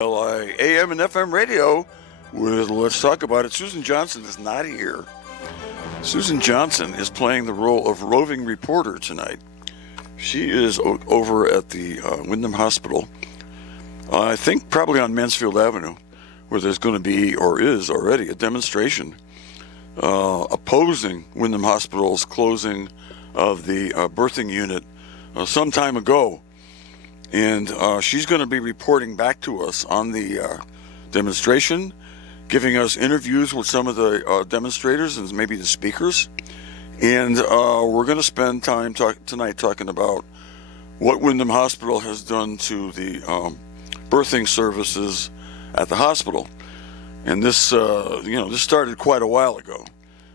AM and FM radio with Let's Talk About It. Susan Johnson is not here. Susan Johnson is playing the role of roving reporter tonight. She is over at the Windham Hospital, I think probably on Mansfield Avenue, where there's going to be, or is already, a demonstration opposing Windham Hospital's closing of the birthing unit some time ago. And she's going to be reporting back to us on the demonstration, giving us interviews with some of the demonstrators and maybe the speakers. And we're going to spend time tonight talking about what Windham Hospital has done to the birthing services at the hospital. And this, this started quite a while ago,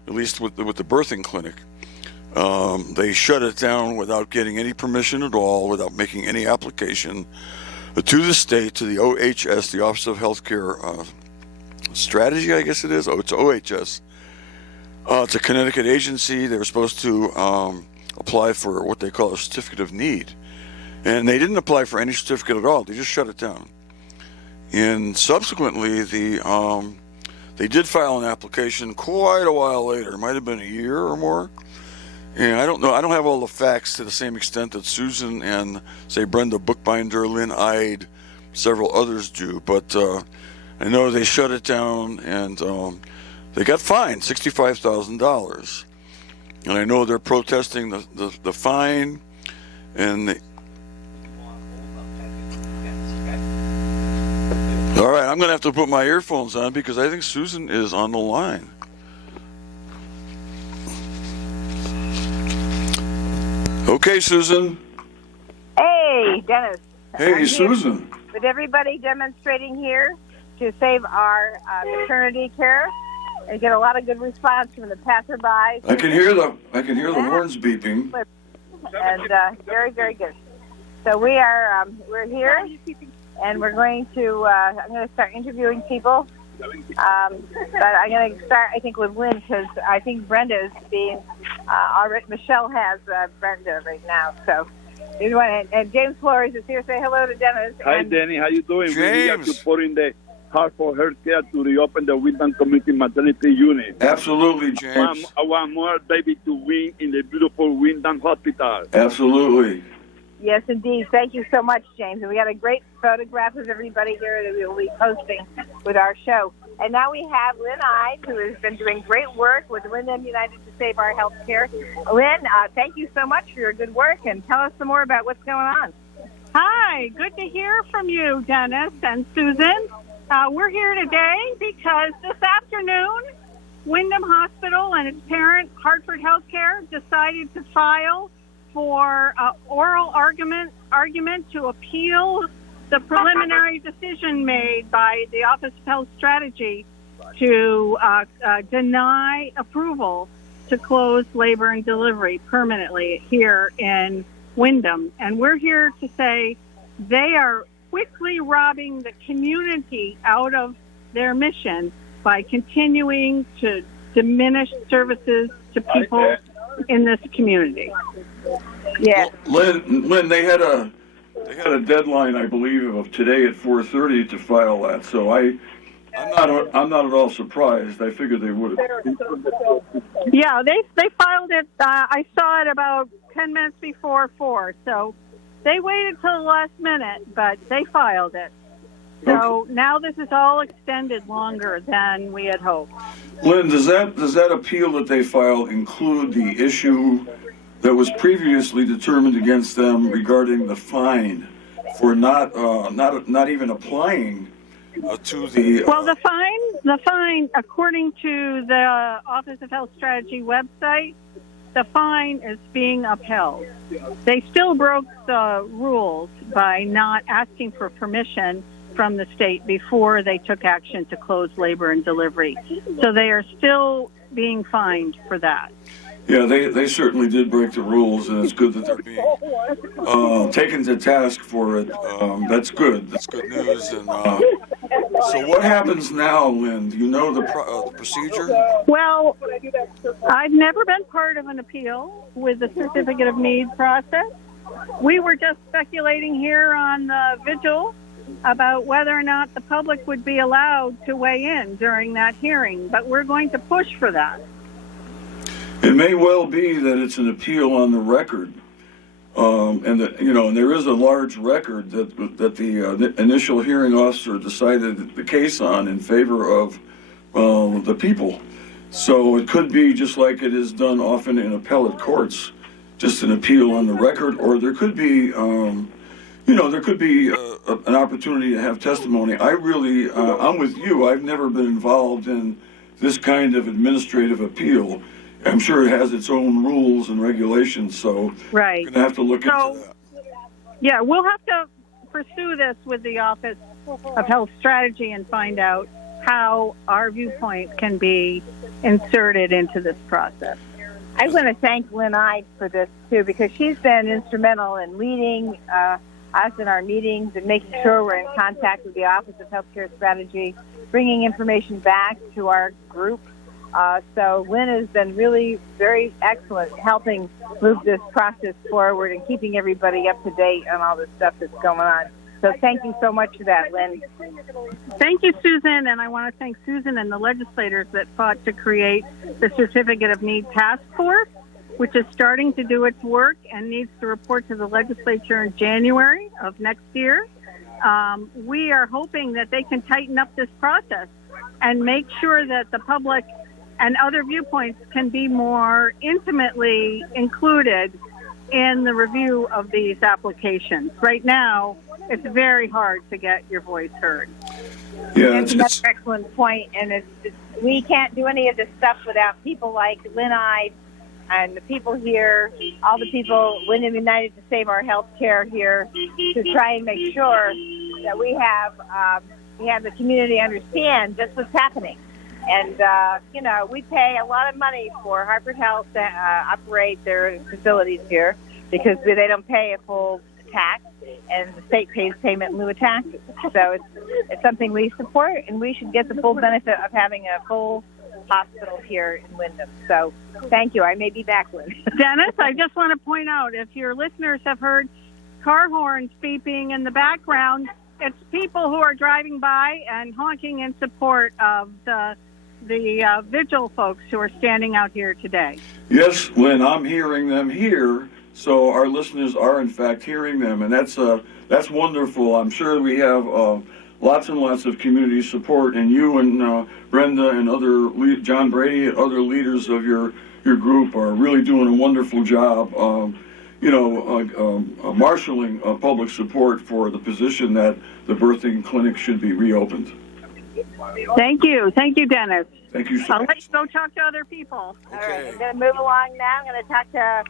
at least with the birthing clinic. They shut it down without getting any permission at all, without making any application to the state, to the OHS, the Office of Healthcare Strategy, I guess it is. Oh, it's OHS. It's a Connecticut agency. They were supposed to apply for what they call a certificate of need. And they didn't apply for any certificate at all. They just shut it down. And subsequently, they did file an application quite a while later. It might have been a year or more. And I don't know. I don't have all the facts to the same extent that Susan and, say, Brenda Bookbinder, Lynn Ide, several others do. But I know they shut it down, and they got fined $65,000. And I know they're protesting the fine. And all right, I'm going to have to put my earphones on because I think Susan is on the line. Okay, Susan. Hey, Dennis. Hey, Susan. With everybody demonstrating here to save our maternity care, and get a lot of good response from the passersby. I can hear the horns beeping. And very, very good. So we're here, and we're going to. I'm going to start interviewing people. But I'm going to start, I think, with Lynn, because I think Brenda is being already. Michelle has Brenda right now, so. And James Flores is here. Say hello to Dennis. Hi, Danny. How you doing? James. We are supporting the Heart for Healthcare to reopen the Windham Community Maternity Unit. Absolutely, James. I want more baby to win in the beautiful Windham Hospital. Absolutely. Yes, indeed. Thank you so much, James. And we got a great photograph of everybody here that we will be posting with our show. And now we have Lynn Ide, who has been doing great work with Windham United to Save Our Healthcare. Lynn, thank you so much for your good work, and tell us some more about what's going on. Hi, good to hear from you, Dennis and Susan. We're here today because this afternoon, Windham Hospital and its parent, Hartford Healthcare, decided to file for oral argument to appeal the preliminary decision made by the Office of Health Strategy to deny approval to close labor and delivery permanently here in Windham. And we're here to say they are quickly robbing the community out of their mission by continuing to diminish services to people in this community. Yeah. Well, Lynn, they had a deadline, I believe, of today at 4:30 to file that. So I'm not at all surprised. I figured they would have. Yeah, they filed it. I saw it about 10 minutes before 4. So they waited till the last minute, but they filed it. So now this is all extended longer than we had hoped. Lynn, does that appeal that they filed include the issue that was previously determined against them regarding the fine for not even applying to the? Well, the fine, according to the Office of Health Strategy website, the fine is being upheld. They still broke the rules by not asking for permission from the state before they took action to close labor and delivery. So they are still being fined for that. Yeah, they certainly did break the rules, and it's good that they're being taken to task for it. That's good. That's good news. And so what happens now, Lynn? Do you know the procedure? Well, I've never been part of an appeal with the Certificate of Need process. We were just speculating here on the vigil about whether or not the public would be allowed to weigh in during that hearing, but we're going to push for that. It may well be that it's an appeal on the record, and that and there is a large record that the initial hearing officer decided the case on in favor of the people. So it could be just like it is done often in appellate courts, just an appeal on the record, or there could be, there could be an opportunity to have testimony. I'm with you. I've never been involved in this kind of administrative appeal. I'm sure it has its own rules and regulations, so right. we're going to have to look into that. Yeah, we'll have to pursue this with the Office of Health Strategy and find out how our viewpoint can be inserted into this process. I want to thank Lynn Ide for this, too, because she's been instrumental in leading us in our meetings and making sure we're in contact with the Office of Healthcare Strategy, bringing information back to our group. So Lynn has been really very excellent helping move this process forward and keeping everybody up to date on all the stuff that's going on. So thank you so much for that, Lynn. Thank you, Susan, and I want to thank Susan and the legislators that fought to create the Certificate of Need Task Force, which is starting to do its work and needs to report to the legislature in January of next year. We are hoping that they can tighten up this process and make sure that the public and other viewpoints can be more intimately included in the review of these applications. Right now, it's very hard to get your voice heard. Yeah, That's another excellent point, and we can't do any of this stuff without people like Lynn Ide and the people here, all the people, Wyndham United to Save Our Health Care here, to try and make sure that we have the community understand just what's happening. And, we pay a lot of money for Hartford Health to operate their facilities here because they don't pay a full tax, and the state pays payment in lieu of taxes. So it's something we support, and we should get the full benefit of having a full hospital here in Wyndham. So thank you. I may be back, Lynn. Dennis, I just want to point out, if your listeners have heard car horns beeping in the background, it's people who are driving by and honking in support of the vigil folks who are standing out here today. Yes, Lynn, I'm hearing them here, so our listeners are in fact hearing them, and that's wonderful. I'm sure we have lots and lots of community support, and you and Brenda and John Brady and other leaders of your group are really doing a wonderful job, marshaling public support for the position that the birthing clinic should be reopened. Thank you, Dennis. Thank you so I'll much. let you go talk to other people. All right, I'm going to move along now. I'm going to talk to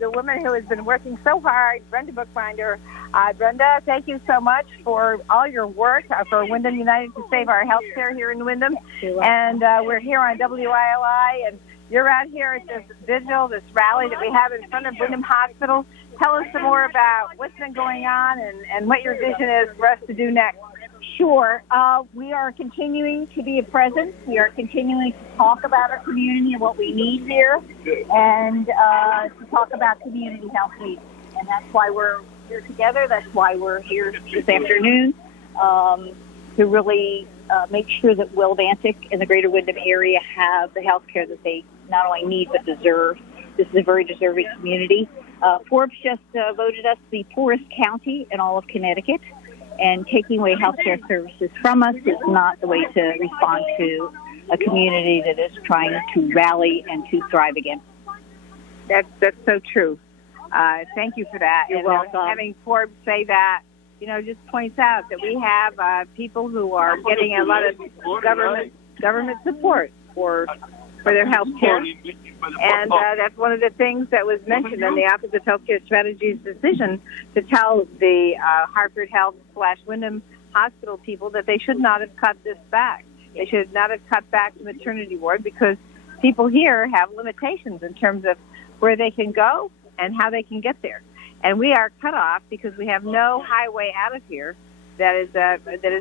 the woman who has been working so hard, Brenda Bookbinder. Brenda, thank you so much for all your work for Wyndham United to Save Our Health Care here in Wyndham. And we're here on WILI, and you're out here at this vigil, this rally that we have in front of Wyndham Hospital. Tell us some more about what's been going on and what your vision is for us to do next. Sure. We are continuing to be a presence. We are continuing to talk about our community and what we need here, and to talk about community health needs. And that's why we're here together. That's why we're here this afternoon, to really make sure that Willimantic and the greater Wyndham area have the health care that they not only need but deserve. This is a very deserving community. Forbes just voted us the poorest county in all of Connecticut. And taking away health care services from us is not the way to respond to a community that is trying to rally and to thrive again. That's so true. Thank you for that. You're welcome. Having Forbes say that, just points out that we have people who are getting a lot of government support for their health care. And that's one of the things that was mentioned in the Office of Healthcare Strategy's decision to tell the Hartford Health / Wyndham Hospital people that they should not have cut this back. They should not have cut back the maternity ward because people here have limitations in terms of where they can go and how they can get there. And we are cut off because we have no highway out of here that is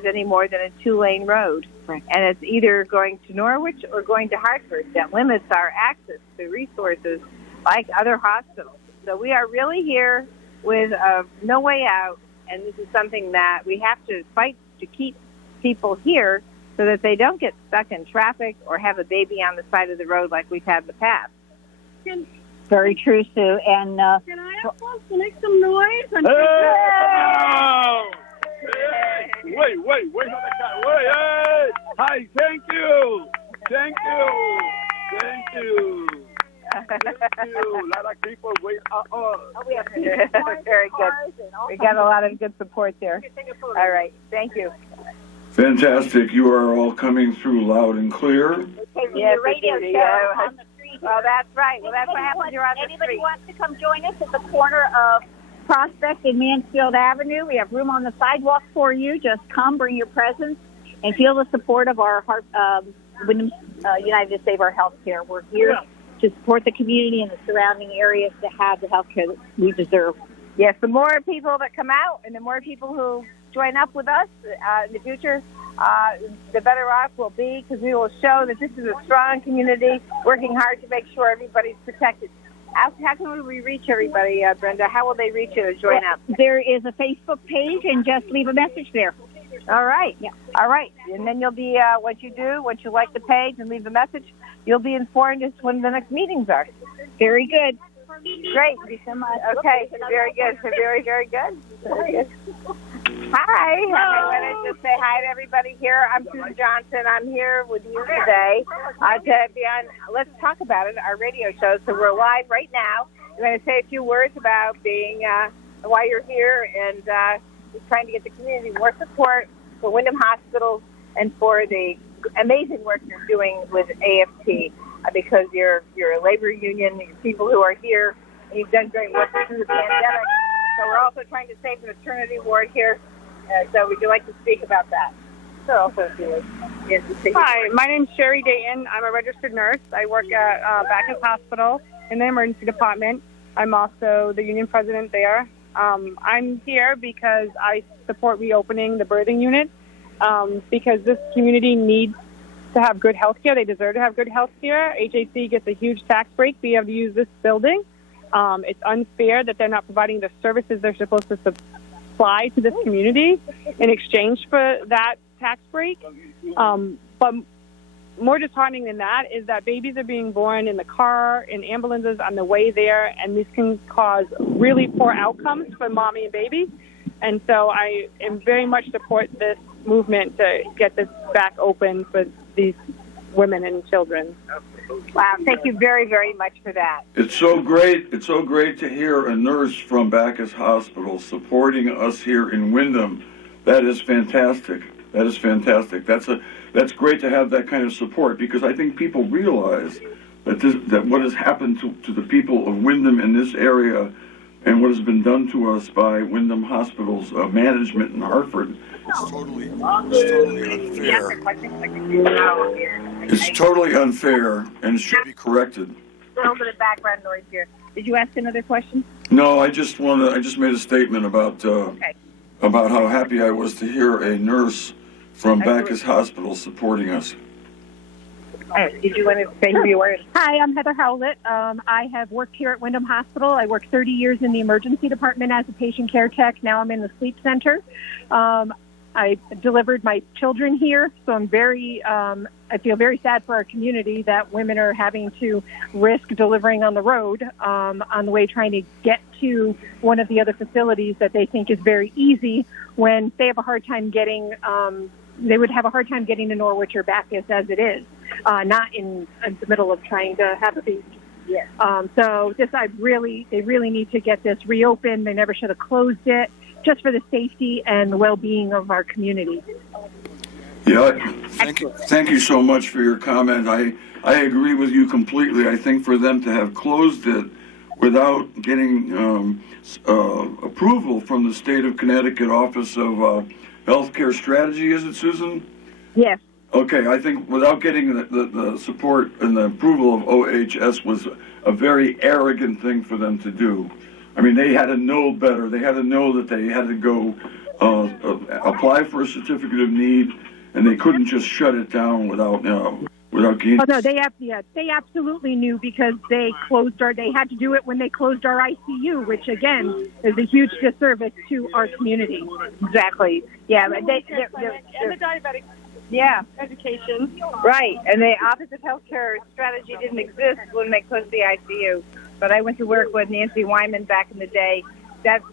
any more than a 2-lane road. Right. And it's either going to Norwich or going to Hartford. That limits our access to resources like other hospitals. So we are really here with no way out and this is something that we have to fight to keep people here so that they don't get stuck in traffic or have a baby on the side of the road like we've had in the past. Very true, Sue. And Can I have folks to make some noise? Hey! Hey! Wait on the car. Wait, hey! Hi, thank you. Thank you. A lot of people wait. we have Very good. We got a lot of good support there. All right. Thank you. Fantastic. You are all coming through loud and clear. Yes, the radio it is. show Yeah. on the street. Well, that's right. Well, that's what happens. You're on the Anybody street. wants to come join us at the corner of Prospect and Mansfield Avenue? We have room on the sidewalk for you. Just come, bring your presence, and feel the support of our Wyndham United to Save Our Healthcare. We're here to support the community and the surrounding areas to have the healthcare that we deserve. Yes, the more people that come out and the more people who join up with us in the future, the better off we'll be, because we will show that this is a strong community working hard to make sure everybody's protected. How can we reach everybody, Brenda? How will they reach you to join up? There is a Facebook page, and just leave a message there. All right. Yeah. All right. And then you'll be, once you like the page and leave the message, you'll be informed as to when the next meetings are. Very good. Great. Thank you so much. Okay. Very good. Very, very good. Very good. Hi. I wanted to say hi to everybody here. I'm Susan Johnson. I'm here with you today to be on Let's Talk About It, our radio show. So we're live right now. I'm going to say a few words about being why you're here and trying to get the community more support for Wyndham Hospitals and for the amazing work you're doing with AFT because you're a labor union, you're people who are here, and you've done great work through the pandemic. So we're also trying to save the maternity ward here. So would you like to speak about that? So also, Hi, my name's Sherry Dayton. I'm a registered nurse. I work at Bacchus Hospital in the emergency department. I'm also the union president there. I'm here because I support reopening the birthing unit because this community needs to have good health care. They deserve to have good health care. HAC gets a huge tax break to be able to use this building. It's unfair that they're not providing the services they're supposed to supply to this community in exchange for that tax break. But more disheartening than that is that babies are being born in the car, in ambulances on the way there, and this can cause really poor outcomes for mommy and baby. And so I am very much support this movement to get this back open for these women and children. Wow, thank you very, very much for that. It's so great. It's so great to hear a nurse from Bacchus Hospital supporting us here in Wyndham. That is fantastic. That is fantastic. That's great to have that kind of support because I think people realize that what has happened to the people of Wyndham in this area and what has been done to us by Wyndham Hospital's management in Hartford is totally unfair. It's totally unfair and should be corrected. A little bit of background noise here. Did you ask another question? No, I just made a statement about how happy I was to hear a nurse from Bacchus Hospital supporting us. Did you want to say a few words? Hi, I'm Heather Howlett. I have worked here at Wyndham Hospital. I worked 30 years in the emergency department as a patient care tech. Now I'm in the sleep center. I delivered my children here, so I feel very sad for our community that women are having to risk delivering on the road on the way trying to get to one of the other facilities that they think is very easy when they have a hard time getting they would have a hard time getting to Norwich or Bacchus as it is, not in the middle of trying to have a baby. Yes. So they really need to get this reopened. They never should have closed it, just for the safety and the well-being of our community. Yeah, thank you so much for your comment. I agree with you completely. I think for them to have closed it without getting approval from the state of Connecticut Office of Healthcare Strategy, is it, Susan? Yes. Okay, I think without getting the support and the approval of OHS was a very arrogant thing for them to do. I mean, they had to know better. They had to know that they had to go apply for a certificate of need, and they couldn't just shut it down without without Guinness? Oh no, they absolutely knew because they had to do it when they closed our ICU, which again is a huge disservice to our community. Exactly. Yeah, but and the diabetic education. right. And the Office of Healthcare Strategy didn't exist when they closed the ICU. But I went to work with Nancy Wyman back in the day.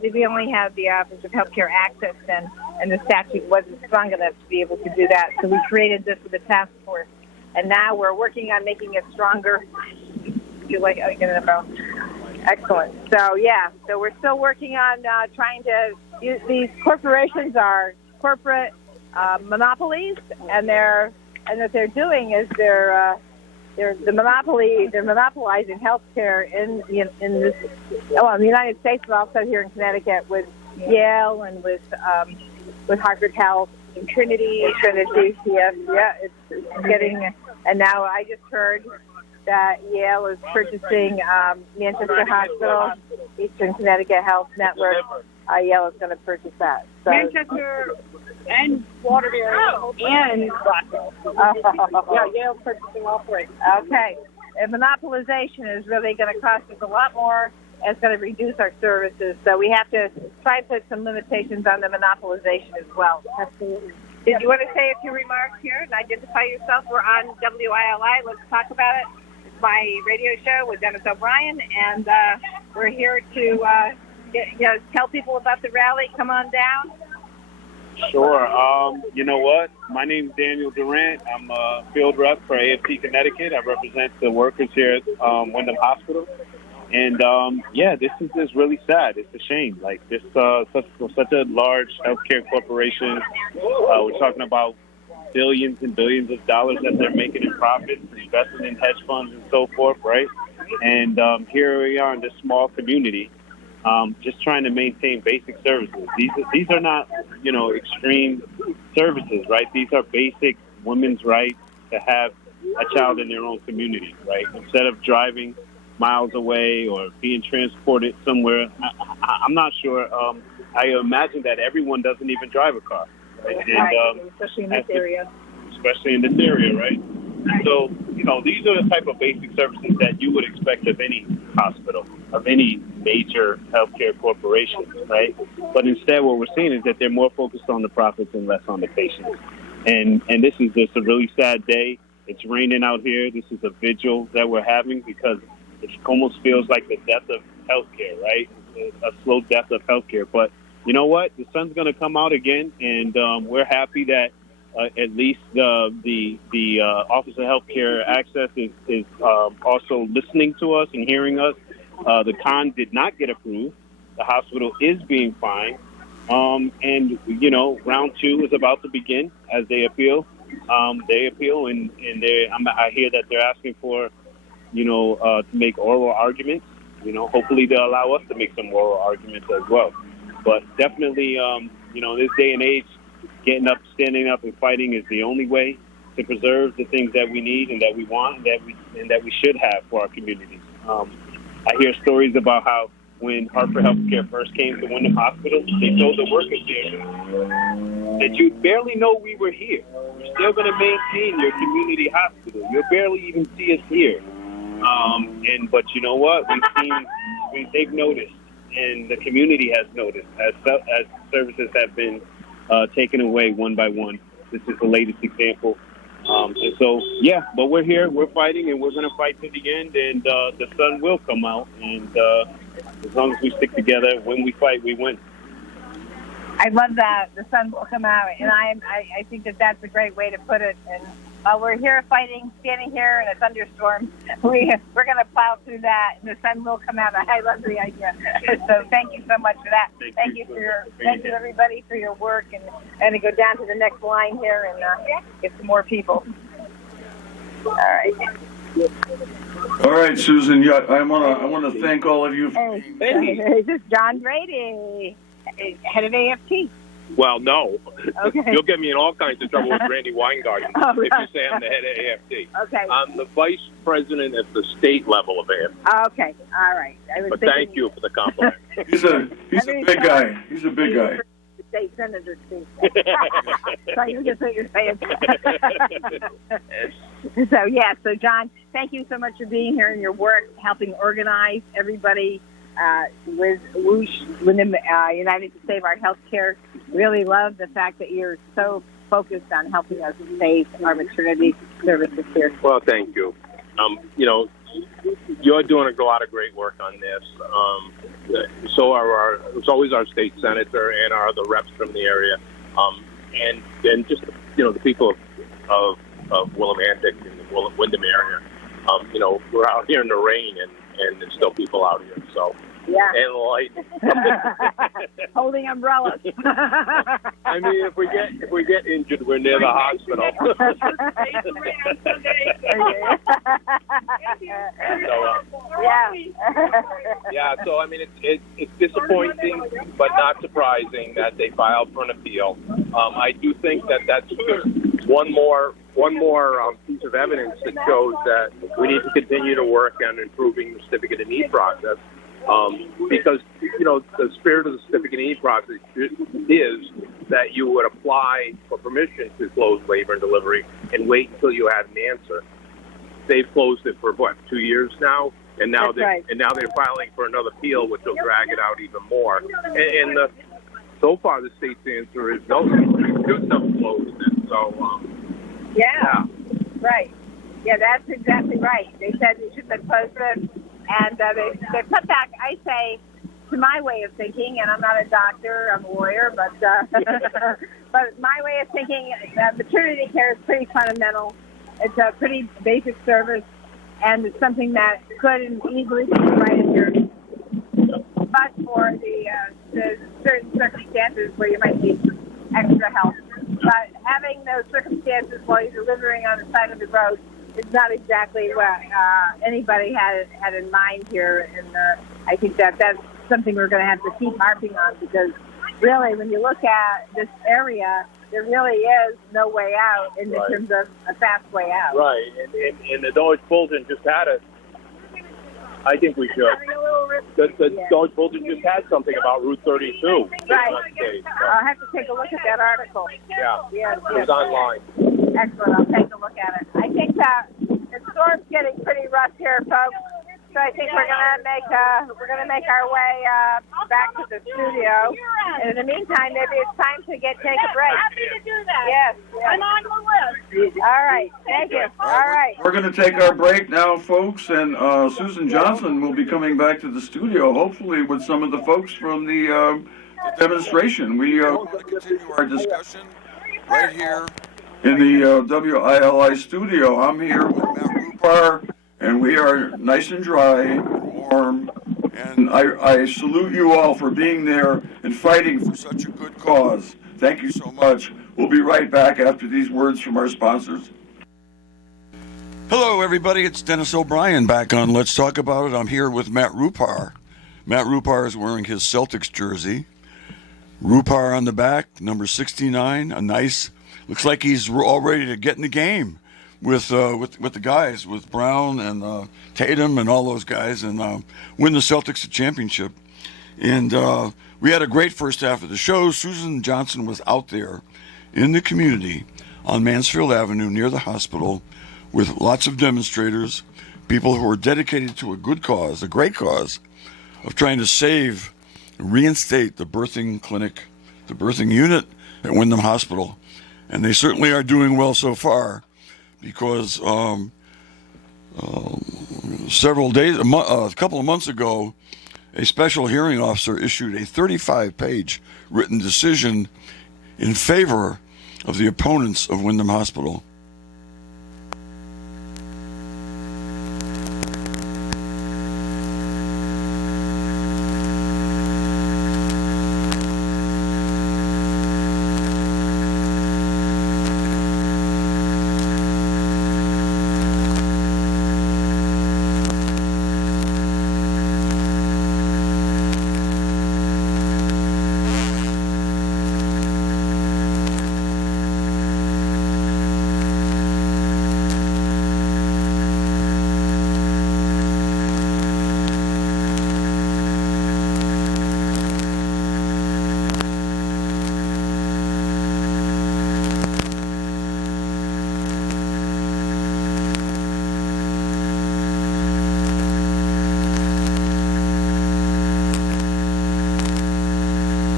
We only had the Office of Healthcare Access then, and the statute wasn't strong enough to be able to do that. So we created this with a task force. And now we're working on making it stronger. Excellent. So, so we're still working on trying to use these corporations are corporate monopolies, and what they're doing is they're monopolizing healthcare in the United States, but also here in Connecticut with Yale and with Harvard Health and Trinity. It's getting. And now I just heard that Yale is purchasing Manchester Hospital, Eastern Connecticut Health Network. Yale is going to purchase that. So. Manchester and Waterbury and Blackville. Yale's purchasing all three. Okay. And monopolization is really going to cost us a lot more. It's going to reduce our services. So we have to try to put some limitations on the monopolization as well. Absolutely. Did you want to say a few remarks here and identify yourself? We're on WILI. Let's talk about it. It's my radio show with Dennis O'Brien, and we're here to tell people about the rally. Come on down. Sure. You know what? My name's Daniel Durant. I'm a field rep for AFT Connecticut. I represent the workers here at Wyndham Hospital. And, this is just really sad. It's a shame. Like, this such a large healthcare corporation. We're talking about billions and billions of dollars that they're making in profits, investing in hedge funds and so forth, right? And here we are in this small community, just trying to maintain basic services. These are not, extreme services, right? These are basic women's rights to have a child in their own community, right? Instead of driving miles away or being transported somewhere. I'm not sure. I imagine that everyone doesn't even drive a car. Right? And, especially in this area. Especially in this area, right? So, these are the type of basic services that you would expect of any hospital, of any major healthcare corporation, right? But instead what we're seeing is that they're more focused on the profits and less on the patients. And this is just a really sad day. It's raining out here. This is a vigil that we're having because it almost feels like the death of healthcare, right? A slow death of healthcare. But you know what? The sun's going to come out again, and we're happy that at least the Office of Healthcare Access is also listening to us and hearing us. The con did not get approved. The hospital is being fined. And, round two is about to begin as they appeal. They appeal, and I hear that they're asking for to make oral arguments. Hopefully they'll allow us to make some oral arguments as well. But definitely, in this day and age, standing up and fighting is the only way to preserve the things that we need and that we want and that we should have for our communities. I hear stories about how when Hartford Healthcare first came to Wyndham Hospital, they told the workers here that you barely know we were here. You're still going to maintain your community hospital. You'll barely even see us here. But you know what? They've noticed, and the community has noticed as services have been taken away one by one. This is the latest example. But we're here, we're fighting, and we're going to fight to the end, and the sun will come out. And as long as we stick together, when we fight, we win. I love that. The sun will come out, and I think that's a great way to put it. And we're here fighting, standing here in a thunderstorm. We're going to plow through that, and the sun will come out. I love the idea. So thank you so much for that. Thank you everybody for your work, and I'm going to go down to the next line here and get some more people. All right. All right, Susan. Yeah, I want to thank all of you. This is John Brady, head of AFT. Well, no. Okay. You'll get me in all kinds of trouble with Randy Weingarten if you say I'm the head of AFT. Okay. I'm the vice president at the state level of AFT. Okay. All right. But thank you for the compliment. He's a big guy. He's a big guy. state senator speak. So you get what you're saying. So John, thank you so much for being here and your work, helping organize everybody with WHOOSH, Wyndham United to Save Our Healthcare. Really love the fact that you're so focused on helping us save our maternity services here. Well, thank you. You're doing a lot of great work on this. So are it's always our state senator and our other reps from the area, and just the people of Willimantic and the Wyndham area. We're out here in the rain, and there's still people out here. So yeah, and light. Holding umbrellas. I mean, if we get injured, we're near the hospital. Yeah. So I mean, it's disappointing, but not surprising that they filed for an appeal. I do think that that's just one more piece of evidence that shows that we need to continue to work on improving the certificate of need process. Because, the spirit of the certificate of need process is that you would apply for permission to close labor and delivery and wait until you had an answer. They've closed it for 2 years now, and now they're filing for another appeal, which will drag it out even more. And so far, the state's answer is no. They should have closed it. So, yeah, right. Yeah, that's exactly right. They said you should have closed it. And they put back, I say, to my way of thinking, and I'm not a doctor, I'm a lawyer, but but my way of thinking, maternity care is pretty fundamental. It's a pretty basic service, and it's something that could easily be provided here, but for the certain circumstances where you might need extra help. But having those circumstances while you're delivering on the side of the road, it's not exactly what anybody had in mind here, and I think that's something we're going to have to keep harping on, because really, when you look at this area, there really is no way out in terms of a fast way out. Right, and the Dodge Fulton just had it. I think we should. The Dodge Fulton just had something about Route 32. Right. I'll have to take a look at that article. Yeah. It was online. Excellent. I'll take a look at it. I think that the storm's getting pretty rough here, folks. So I think we're gonna make our way back to the studio. And in the meantime, maybe it's time to take a break. Happy to do that. Yes. I'm on the list. All right. Thank you. All right. We're going to take our break now, folks, and Susan Johnson will be coming back to the studio, hopefully with some of the folks from the demonstration. We want to continue our discussion right here in the WILI studio. I'm here with Matt Rupar, and we are nice and dry and warm. And I salute you all for being there and fighting for such a good cause. Thank you so much. We'll be right back after these words from our sponsors. Hello, everybody. It's Dennis O'Brien back on Let's Talk About It. I'm here with Matt Rupar. Matt Rupar is wearing his Celtics jersey. Rupar on the back, number 69. A nice, looks like he's all ready to get in the game with the guys, with Brown and Tatum and all those guys, and win the Celtics the championship. And we had a great first half of the show. Susan Johnson was out there in the community on Mansfield Avenue near the hospital with lots of demonstrators, people who were dedicated to a good cause, a great cause, of trying to save, reinstate the birthing clinic, the birthing unit at Wyndham Hospital. And they certainly are doing well so far, because a couple of months ago, a special hearing officer issued a 35-page written decision in favor of the opponents of Wyndham Hospital.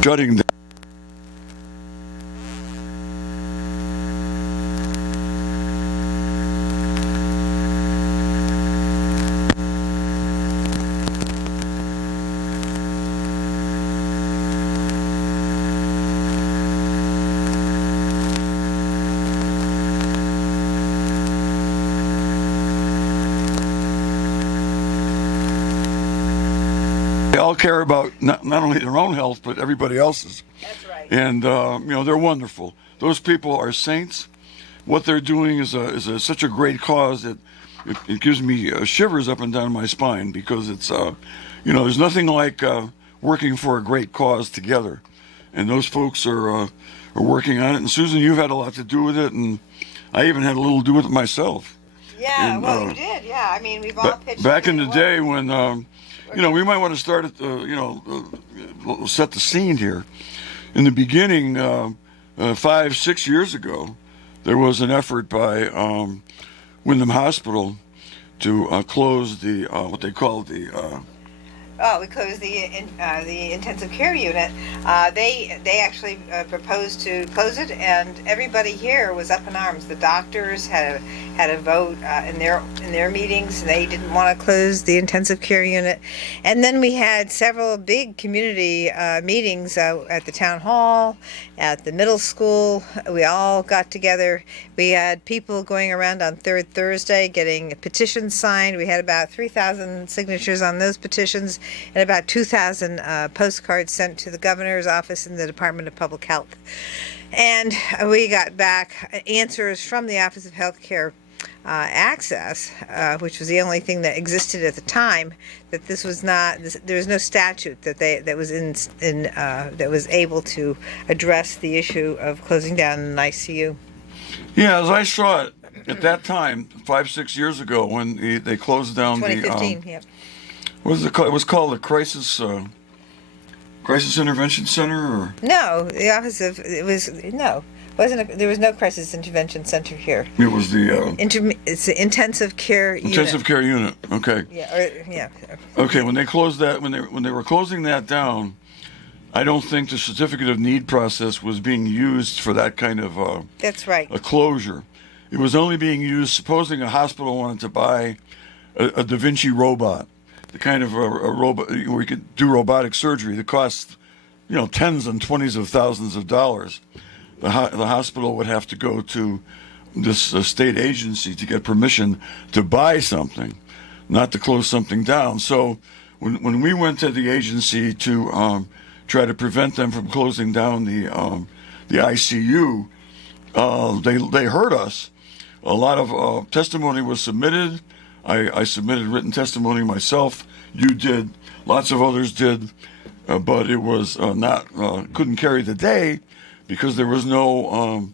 shutting down. They all care about not only their own health, but everybody else's. That's right. And, they're wonderful. Those people are saints. What they're doing is such a great cause that it gives me shivers up and down my spine, because it's, there's nothing like working for a great cause together. And those folks are working on it. And Susan, you've had a lot to do with it, and I even had a little to do with it myself. Yeah, And, well, you did. Yeah, I mean, we've all pitched back in the well. day when, we might want to start at set the scene here. In the beginning, 5-6 years ago, there was an effort by Windham Hospital to close the what they call the. We closed the intensive care unit. They actually proposed to close it, and everybody here was up in arms. The doctors had a vote in their meetings. They didn't want to close the intensive care unit, and then we had several big community meetings at the town hall, at the middle school. We all got together. We had people going around on Third Thursday getting petitions signed. We had about 3,000 signatures on those petitions, and about 2,000 postcards sent to the governor's office and the Department of Public Health. And we got back answers from the Office of Healthcare Access, which was the only thing that existed at the time, that this was not, there was no statute that was able to address the issue of closing down an ICU. Yeah, as I saw it at that time, 5-6 years ago, when they closed down 2015, yeah. What was it called? It was called the Crisis Intervention Center, or No, the office of there was no crisis intervention center here. it was the It's the intensive care unit. intensive care unit. Okay. Yeah. Okay. When they closed that, when they were closing that down, I don't think the certificate of need process was being used for that kind of That's right. a closure. It was only being used supposing a hospital wanted to buy a Da Vinci robot, the kind of a robot where you could do robotic surgery that costs, tens and twenties of thousands of dollars. The hospital would have to go to this state agency to get permission to buy something, not to close something down. So when we went to the agency to try to prevent them from closing down the ICU, they heard us. A lot of testimony was submitted. I submitted written testimony myself. You did. Lots of others did. But it was couldn't carry the day because there was no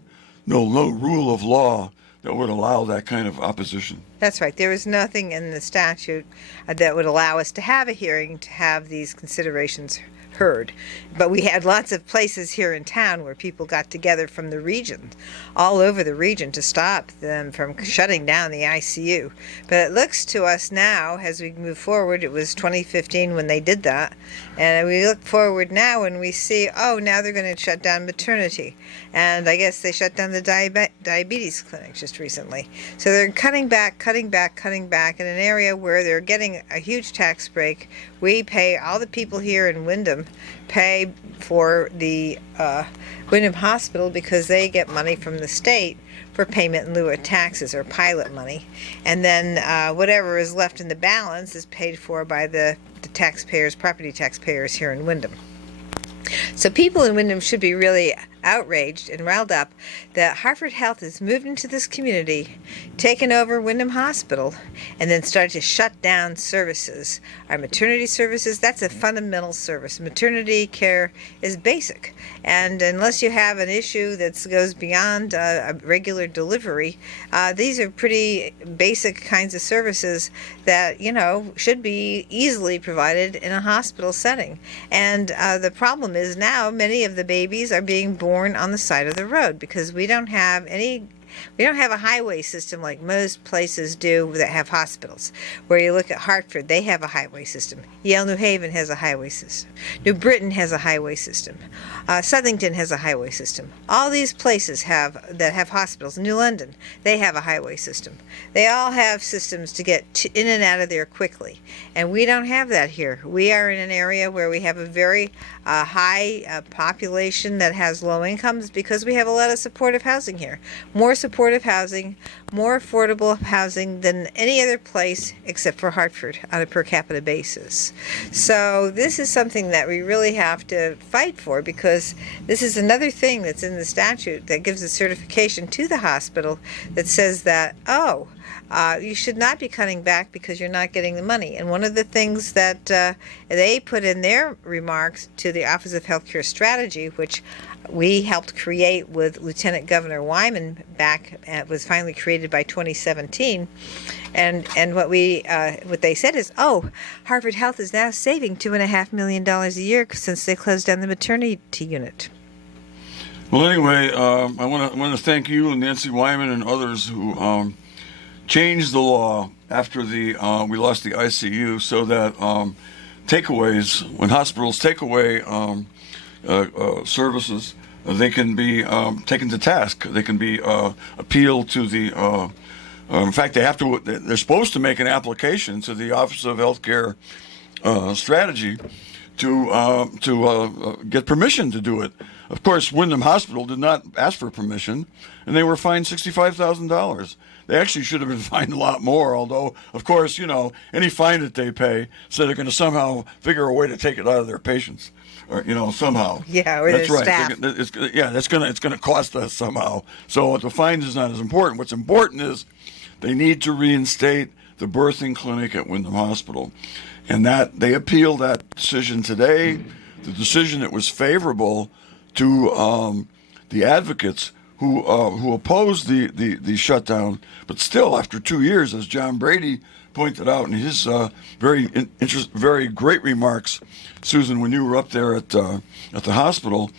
rule of law that would allow that kind of opposition. That's right. There was nothing in the statute that would allow us to have a hearing to have these considerations heard. But we had lots of places here in town where people got together from the region, all over the region, to stop them from shutting down the ICU. But it looks to us now, as we move forward, it was 2015 when they did that, and we look forward now and we see, now they're going to shut down maternity. And I guess they shut down the diabetes clinic just recently. So they're cutting back in an area where they're getting a huge tax break. We pay, all the people here in Windham pay for the Windham Hospital because they get money from the state for payment in lieu of taxes, or pilot money. And then whatever is left in the balance is paid for by the taxpayers, property taxpayers here in Windham. So people in Windham should be really outraged and riled up that Hartford Health has moved into this community, taken over Windham Hospital, and then started to shut down services. Our maternity services, that's a fundamental service. Maternity care is basic. And unless you have an issue that goes beyond a regular delivery, these are pretty basic kinds of services that, should be easily provided in a hospital setting. And the problem is now many of the babies are being born on the side of the road because we don't have any We don't have a highway system like most places do that have hospitals. Where you look at Hartford, they have a highway system. Yale New Haven has a highway system. New Britain has a highway system. Southington has a highway system. All these places that have hospitals. New London, they have a highway system. They all have systems to get in and out of there quickly. And we don't have that here. We are in an area where we have a very high population that has low incomes because we have a lot of supportive housing here. More supportive housing, more affordable housing than any other place except for Hartford on a per capita basis. So this is something that we really have to fight for, because this is another thing that's in the statute that gives a certification to the hospital that says that, you should not be cutting back because you're not getting the money. And one of the things that they put in their remarks to the Office of Healthcare Strategy, which we helped create with Lieutenant Governor Wyman back, was finally created by 2017. And what they said is, Harvard Health is now saving $2.5 million a year since they closed down the maternity unit. Well, anyway, I want to thank you and Nancy Wyman and others who changed the law after we lost the ICU, so that takeaways, when hospitals take away services, they can be taken to task. They can be appealed to the. In fact, they're supposed to make an application to the Office of Healthcare Strategy to get permission to do it. Of course, Windham Hospital did not ask for permission, and they were fined $65,000. They actually should have been fined a lot more, although, of course, any fine that they pay, so they're going to somehow figure a way to take it out of their patients, or somehow. Yeah, or that's their right. staff. It's going to cost us somehow. So the fine is not as important. What's important is they need to reinstate the birthing clinic at Windham Hospital, and that they appealed that decision today. The decision that was favorable to the advocates who opposed the shutdown, but still, after 2 years, as John Brady pointed out in his very great remarks, Susan, when you were up there at the hospital,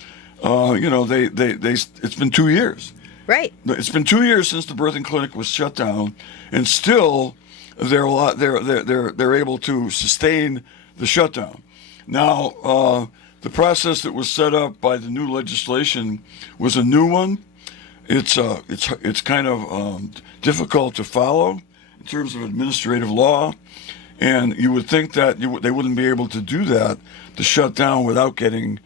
it's been 2 years. Right. It's been 2 years since the birthing clinic was shut down, and still they're able to sustain the shutdown. Now, the process that was set up by the new legislation was a new one. It's kind of difficult to follow in terms of administrative law, and you would think that they wouldn't be able to do that, to shut down without getting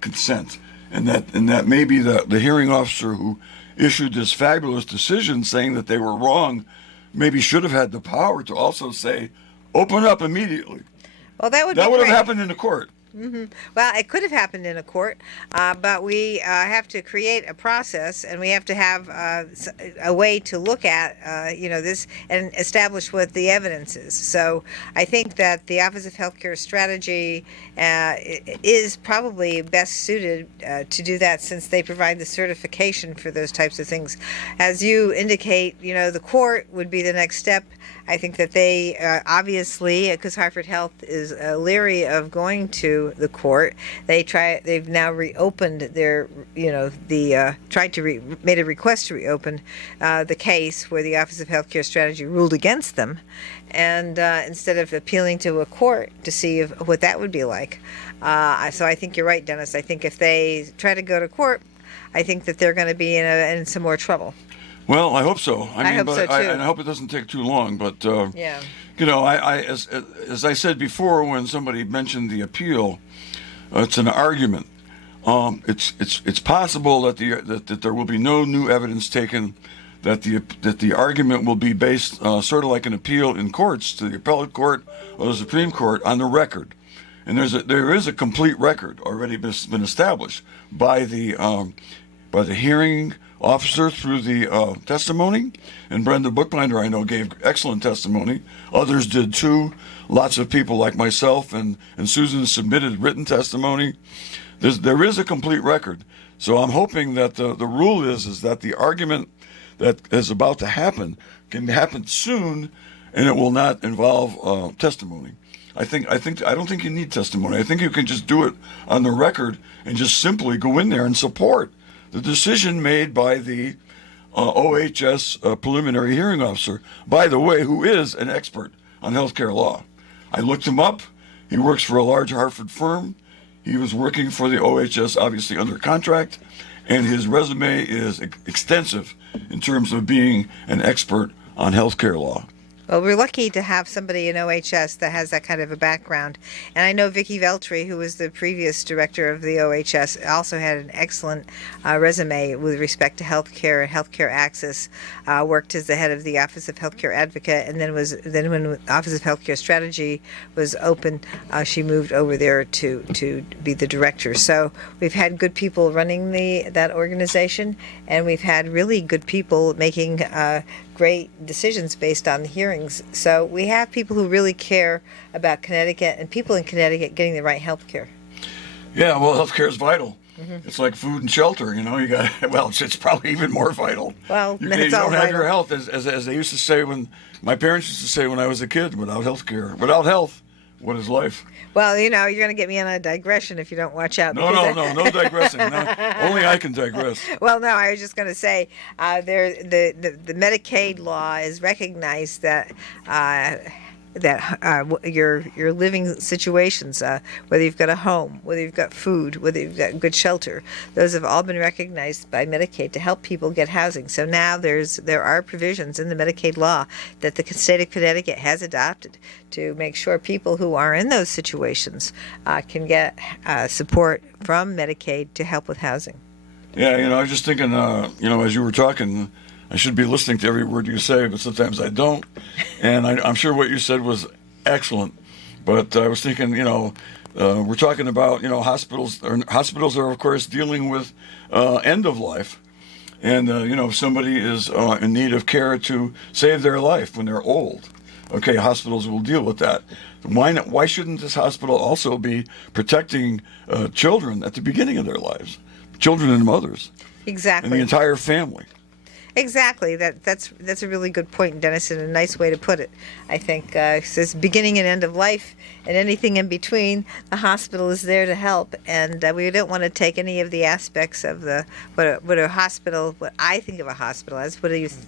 consent, and that maybe the hearing officer who issued this fabulous decision saying that they were wrong maybe should have had the power to also say, open up immediately. Well, that would have happened in the court. Mm-hmm. Well, it could have happened in a court, but we have to create a process, and we have to have a way to look at, this and establish what the evidence is. So I think that the Office of Healthcare Strategy is probably best suited to do that, since they provide the certification for those types of things. As you indicate, the court would be the next step. I think that they obviously, because Hartford Health is leery of going to the court, they've now reopened their, made a request to reopen the case where the Office of Healthcare Strategy ruled against them, and instead of appealing to a court to see what that would be like. So I think you're right, Dennis. I think if they try to go to court, I think that they're going to be in some more trouble. Well, I hope so. I hope so too. And I hope it doesn't take too long. But yeah, as I said before, when somebody mentioned the appeal, it's an argument. It's possible that there will be no new evidence taken, that the argument will be based sort of like an appeal in courts to the appellate court or the Supreme Court on the record. And there is a complete record already been established by the hearing officer through the testimony, and Brenda Bookbinder, I know, gave excellent testimony. Others did too. Lots of people like myself and Susan submitted written testimony. There is a complete record. So I'm hoping that the rule is that the argument that is about to happen can happen soon, and it will not involve testimony. I don't think you need testimony. I think you can just do it on the record and just simply go in there and support the decision made by the OHS preliminary hearing officer, by the way, who is an expert on healthcare law. I looked him up. He works for a large Hartford firm. He was working for the OHS, obviously under contract, and his resume is extensive in terms of being an expert on healthcare law. Well, we're lucky to have somebody in OHS that has that kind of a background. And I know Vicki Veltri, who was the previous director of the OHS, also had an excellent resume with respect to healthcare and healthcare access. Worked as the head of the Office of Healthcare Advocate, and then when the Office of Healthcare Strategy was open, she moved over there to be the director. So we've had good people running that organization, and we've had really good people making great decisions based on the hearings. So we have people who really care about Connecticut and people in Connecticut getting the right health care. Yeah, well, healthcare is vital. Mm-hmm. It's like food and shelter, you got, well, it's probably even more vital. Well, you it's don't all have vital. your health, as they used to say when, my parents used to say when I was a kid, without healthcare, without health, what is life? Well, you're going to get me on a digression if you don't watch out. No digressing. No, only I can digress. Well, no, I was just going to say the Medicaid law is recognized that your living situations, whether you've got a home, whether you've got food, whether you've got good shelter, those have all been recognized by Medicaid to help people get housing. So now there are provisions in the Medicaid law that the state of Connecticut has adopted to make sure people who are in those situations can get support from Medicaid to help with housing. Yeah, I was just thinking, as you were talking, I should be listening to every word you say, but sometimes I don't. And I'm sure what you said was excellent. But I was thinking, we're talking about, hospitals. Hospitals are, of course, dealing with end of life. And, if somebody is in need of care to save their life when they're old, okay, hospitals will deal with that. Why shouldn't this hospital also be protecting children at the beginning of their lives? Children and mothers. Exactly. And the entire family. Exactly. That's a really good point, Dennis, and a nice way to put it. I think it says beginning and end of life, and anything in between. The hospital is there to help, and we don't want to take any of the aspects of what a hospital. What I think of a hospital as. It's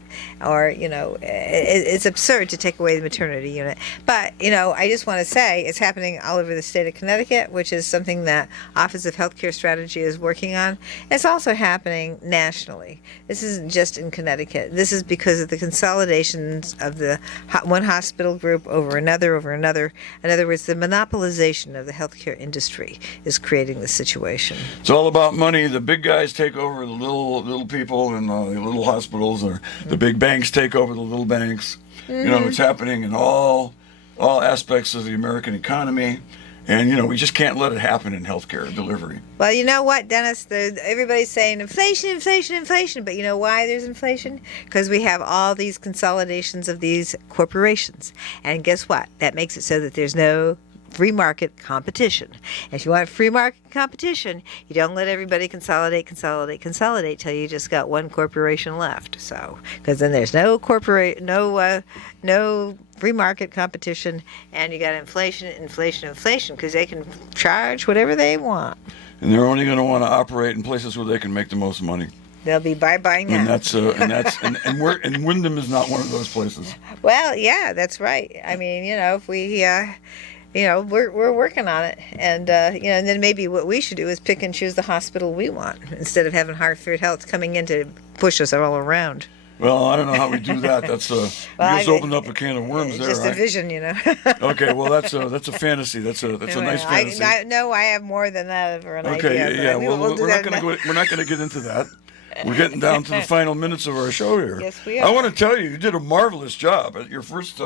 absurd to take away the maternity unit. But I just want to say it's happening all over the state of Connecticut, which is something that Office of Healthcare Strategy is working on. It's also happening nationally. This isn't just in Connecticut. This is because of the consolidations of the one hospital group over another. In other words, the monopolization of the healthcare industry is creating the situation. It's all about money. The big guys take over the little people in the little hospitals, or the big banks take over the little banks. Mm-hmm. It's happening in all aspects of the American economy. And, we just can't let it happen in healthcare delivery. Well, you know what, Dennis? Everybody's saying inflation, inflation, inflation. But you know why there's inflation? Because we have all these consolidations of these corporations. And guess what? That makes it so that there's no free market competition. And if you want free market competition, you don't let everybody consolidate till you just got one corporation left. So, because then there's no free market competition, and you got inflation, because they can charge whatever they want. And they're only going to want to operate in places where they can make the most money. They'll be buying now. And Wyndham is not one of those places. Well, yeah, that's right. I mean, if we we're working on it, and and then maybe what we should do is pick and choose the hospital we want instead of having Hartford Health coming in to push us all around. Well, I don't know how we do that. That's you just opened up a can of worms there. Just a vision, Okay, well that's a fantasy. That's a nice fantasy. I have more than that for an idea. Okay, yeah. We're not going to get into that. We're getting down to the final minutes of our show here. Yes, we are. I want to tell you did a marvelous job at your first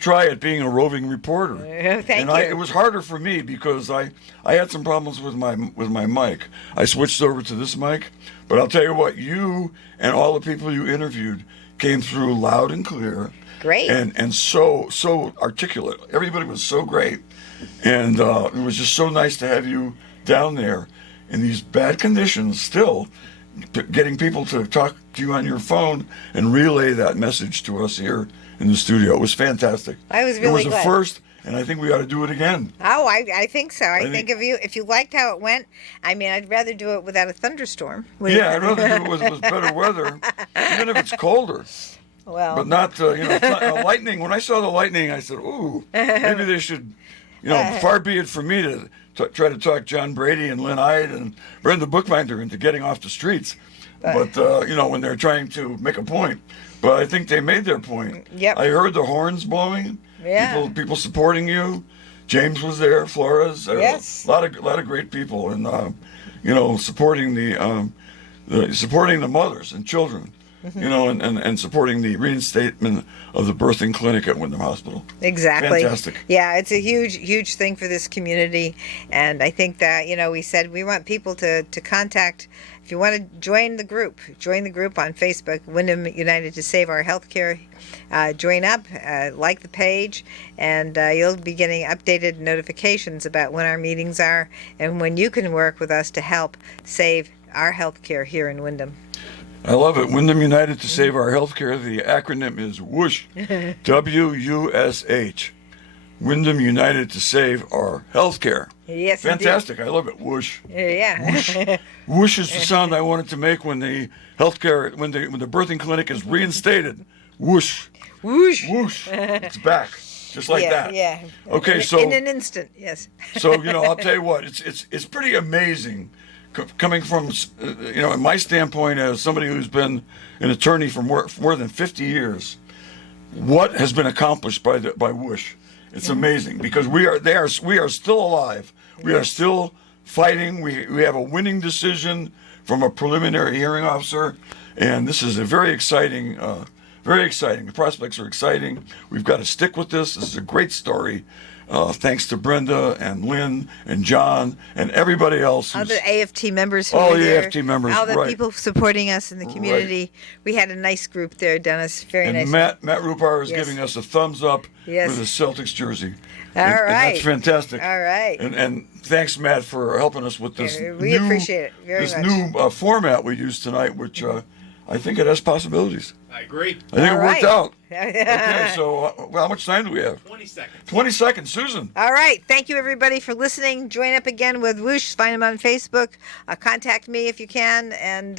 try at being a roving reporter. Thank you. It was harder for me because I had some problems with my mic. I switched over to this mic, but I'll tell you what, you and all the people you interviewed came through loud and clear. Great. And so articulate. Everybody was so great, and it was just so nice to have you down there in these bad conditions still. Getting people to talk to you on your phone and relay that message to us here in the studio. It was fantastic. I was really glad. It was a first, and I think we ought to do it again. Oh, I think so. I think- think if you liked how it went, I mean, I'd rather do it without a thunderstorm. Yeah, I'd rather do it with better weather, even if it's colder. Well, But not, lightning. When I saw the lightning, I said, ooh, maybe they should, far be it from me to try to talk John Brady and Lynn Hyde and Brenda Bookbinder into getting off the streets. But, when they're trying to make a point. But I think they made their point. Yep. I heard the horns blowing. Yeah. People supporting you. James was there, Flores. Yes. A lot of great people. And, supporting supporting the mothers and children. And supporting the reinstatement of the birthing clinic at Wyndham Hospital. exactly. Fantastic. Yeah, it's a huge thing for this community, and I think that we said we want people to contact. If you want to join the group on Facebook, Wyndham United to Save Our Healthcare. Join up, like the page, and you'll be getting updated notifications about when our meetings are and when you can work with us to help save our healthcare here in Wyndham. I love it. Wyndham United to Save Our Healthcare. The acronym is WUSH. WUSH. Wyndham United to Save Our Healthcare. Yes, Fantastic. I love it. WUSH. indeed. Yeah. Whoosh. Whoosh is the sound I wanted to make when the when the birthing clinic is reinstated. Whoosh. Whoosh. Whoosh. It's back. Just like that. Yeah. Okay, in an instant, yes. So, I'll tell you what, it's pretty amazing coming from, in my standpoint as somebody who's been an attorney for more than 50 years, what has been accomplished by Whoosh. It's amazing because we are still alive. We are still fighting. We have a winning decision from a preliminary hearing officer, and this is a very exciting. The prospects are exciting. We've got to stick with this. This is a great story. Thanks to Brenda and Lynn and John and everybody else. All the AFT members who All were the there. AFT members, All the right. people supporting us in the community. We had a nice group there, Dennis. Very And nice. Matt Rupar is Yes. giving us a thumbs up Yes. with his Celtics jersey. All And right. that's fantastic. All right. And thanks, Matt, for helping us with this We appreciate it very much. new format we use tonight, which I think it has possibilities. I agree. I think All it worked right. out. Okay, so how much time do we have? 20 seconds. 20 seconds, Susan. All right. Thank you, everybody, for listening. Join up again with Whoosh. Find them on Facebook. Contact me if you can, and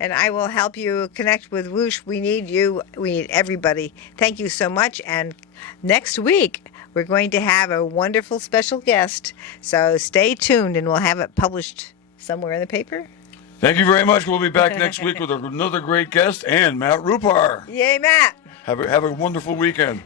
I will help you connect with Whoosh. We need you. We need everybody. Thank you so much. And next week, we're going to have a wonderful special guest. So stay tuned, and we'll have it published somewhere in the paper. Thank you very much. We'll be back next week with another great guest and Matt Rupar. Yay, Matt. Have a wonderful weekend.